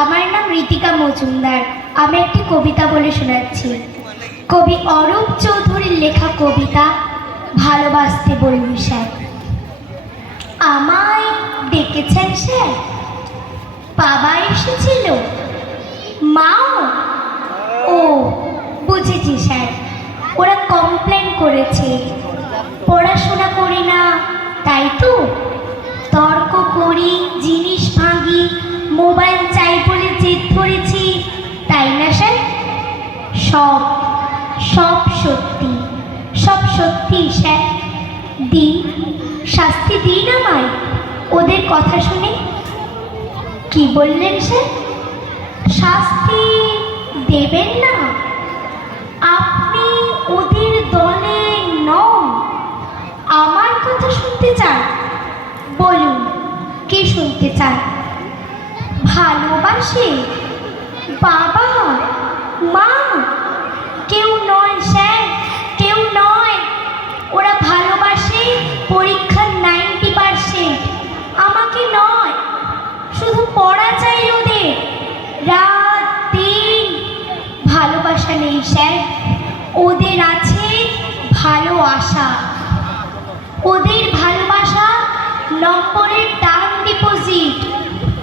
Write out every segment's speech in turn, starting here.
আমার নাম ঋতিকা মজুমদার। আমি একটি কবিতা বলে শোনাচ্ছি। কবি অরূপ চৌধুরীর লেখা কবিতা ভালোবাসতে বলুন স্যার। আমায় ডেকেছেন স্যার? বাবা এসেছিল, মাও? ও বুঝেছি স্যার, ওরা কমপ্লেন করেছে পড়াশোনা করি না, তাই তো? তর্ক করি, জিনিস ভাঙি, মোবাইল চাই বলে জেদ ধরেছি, তাই না স্যার? সব সব সত্যি, সব সত্যি স্যার। দিন, শাস্তি দিন আমায় ওদের কথা শুনে। কি বললেন স্যার? শাস্তি দেবেন না? আপনি ওদের দলে নন। আমার কথা শুনতে চান? বলুন, কি শুনতে চান? ভালোবাসে বাবা মা? কেউ নয় স্যার, কেউ নয়। ওরা ভালোবাসে পরীক্ষার 90%, আমাকে নয়। শুধু পড়া চাই ওদের, রাত দিন। ভালোবাসা নেই স্যার, ওদের আছে ভালো আশা। ওদের ভালোবাসা নম্বরের টার্ম ডিপোজিট।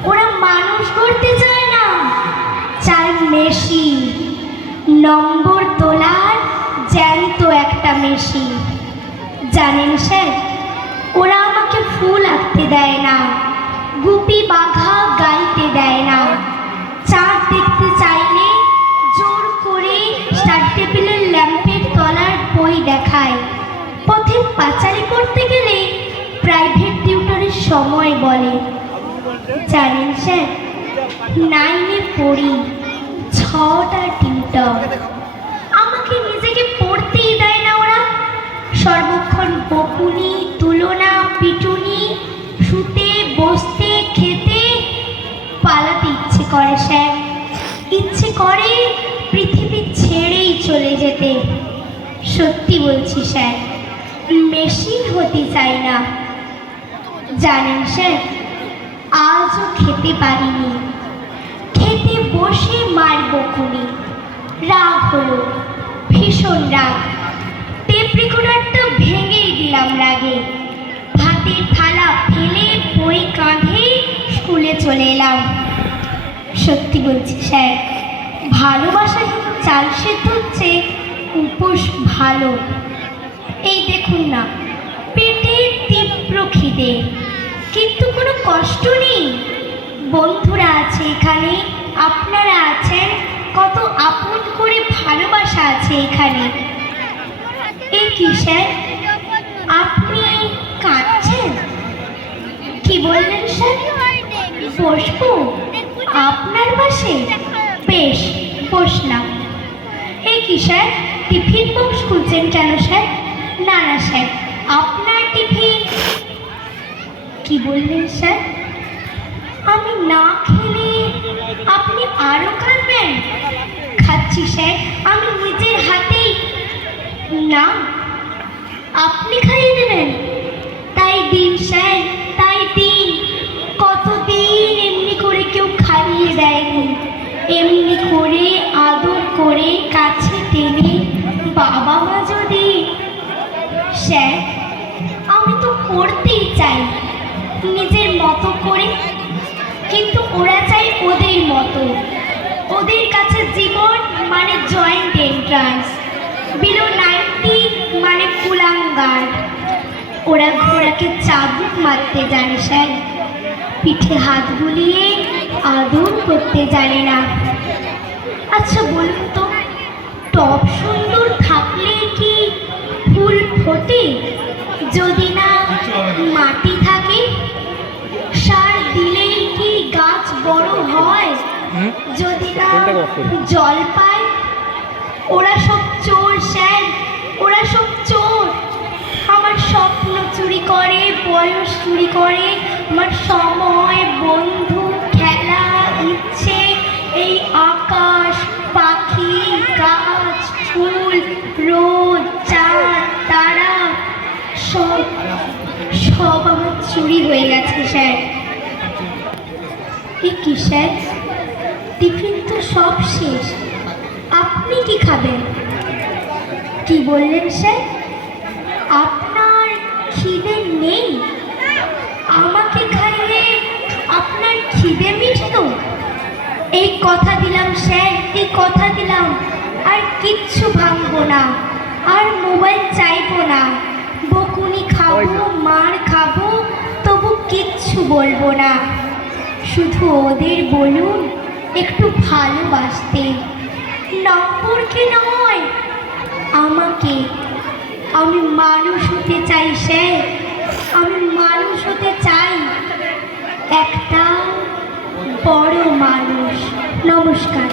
ওরা মানুষ করতে চায় না, চায় মেশিন। নম্বর তোলার জ্যান্ত একটা মেশিন। জানেন স্যার, ওরা আমাকে ফুল আঁকতে দেয় না, গুপি বাঘা গাইতে দেয় না। চাঁদ দেখতে চাইলে জোর করে স্টাডি টেবিলের ল্যাম্পের তলার বই দেখায়। পথে পাচারি করতে গেলে প্রাইভেট টিউটরের সময় বলে। জানেন স্যার, 9-এ পড়ি, 6টা টিউটর। আমাকে নিজেকে পড়তেই দেয় না ওরা। সর্বক্ষণ বকুনি, তুলনা, পিটুনি। শুতে, বসতে, খেতে। পালাতে ইচ্ছে করে স্যার, ইচ্ছে করে পৃথিবী ছেড়েই চলে যেতে। সত্যি বলছি স্যার, মেশিন হতে চাই না। জানেন স্যার, আজও খেতে পারিনি। খেতে বসে মার বকুনি। রাগ হলো, ভীষণ রাগ। টেপ রেকর্ডারটা ভেঙেই দিলাম রাগে। ভাতের থালা ফেলে বই কাঁধে স্কুলে চলে এলাম। সত্যি বলছি স্যার, ভালোবাসা চাল সেদ্ধ হচ্ছে, উপোস ভালো। এই দেখুন না, পেটে তীব্র খিদে, কিন্তু কোনো কষ্ট নেই। বন্ধুরা আছে এখানে, আপনারা আছেন, কত আপন করে ভালোবাসা আছে এখানে। এই কি স্যার, আপনি কাঁদছেন? কি বললেন স্যার? বসবো আপনার পাশে? বেশ, বসলাম। এই কি স্যার, টিফিন বক্স খুঁজছেন কেন স্যার? না না স্যার, আপনার টিফিন। কি বললেন স্যার? আমি না খেলে আপনি আরো খাবেন? খাচ্ছি স্যার, আমি নিজের হাতেই। না, আপনি খাইয়ে দেবেন? তাই দিন স্যার, তাই দিন। কতদিন এমনি করে কেউ খাইয়ে দেয়নি। এমনি করে আদর করে কাছে টেনে বাবা মা যদি। স্যার, আমি তো পড়তেই চাই নিজের মতো করে, কিন্তু ওরা চাই ওদের মতো। ওদের কাছে জীবন মানে জয়েন্ট এন্ট্রান্স, বিলো 90 মানে কুলাঙ্গার। ওরা ঘোড়াকে চাবুক মারতে জানে স্যার, পিঠে হাত বুলিয়ে আদর করতে জানে না। আচ্ছা বলুন তো, টব সুন্দর থাকলে কি ফুল ফোটে? যদি না মাটি থাকে, সার দিলেই কি গাছ বড় হয়? যদি না জল পায়? ওরা সব চোর স্যার, ওরা সব চোর। আমার স্বপ্ন চুরি করে, বয়স চুরি করে, আমার সময়, বন্ধু, খেলা, ইচ্ছে, এই আকাশ, পাখি, গাছ, ফুল, রোদ, চাঁদ, তারা, সব সব আমার চুরি হয়ে গেছে স্যার। কি স্যার, সব শেষ। আপনি কি খাবেন? কি বললেন স্যার? আপনার খিদে নেই? আমাকে খাইয়ে আপনার খিদে মিটত? এই কথা দিলাম স্যার, এই কথা দিলাম, আর কিচ্ছু ভাঙবো না, আর মোবাইল চাইবো না। বকুনি খাবো, মার খাবো, তবু কিচ্ছু বলবো না। শুধু ওদের বলুন একটু ভালোবাসতে, নম্বরকে নয়, আমাকে। আমি মানুষ হতে চাই স্যার, আমি মানুষ হতে চাই, একটা বড় মানুষ। নমস্কার।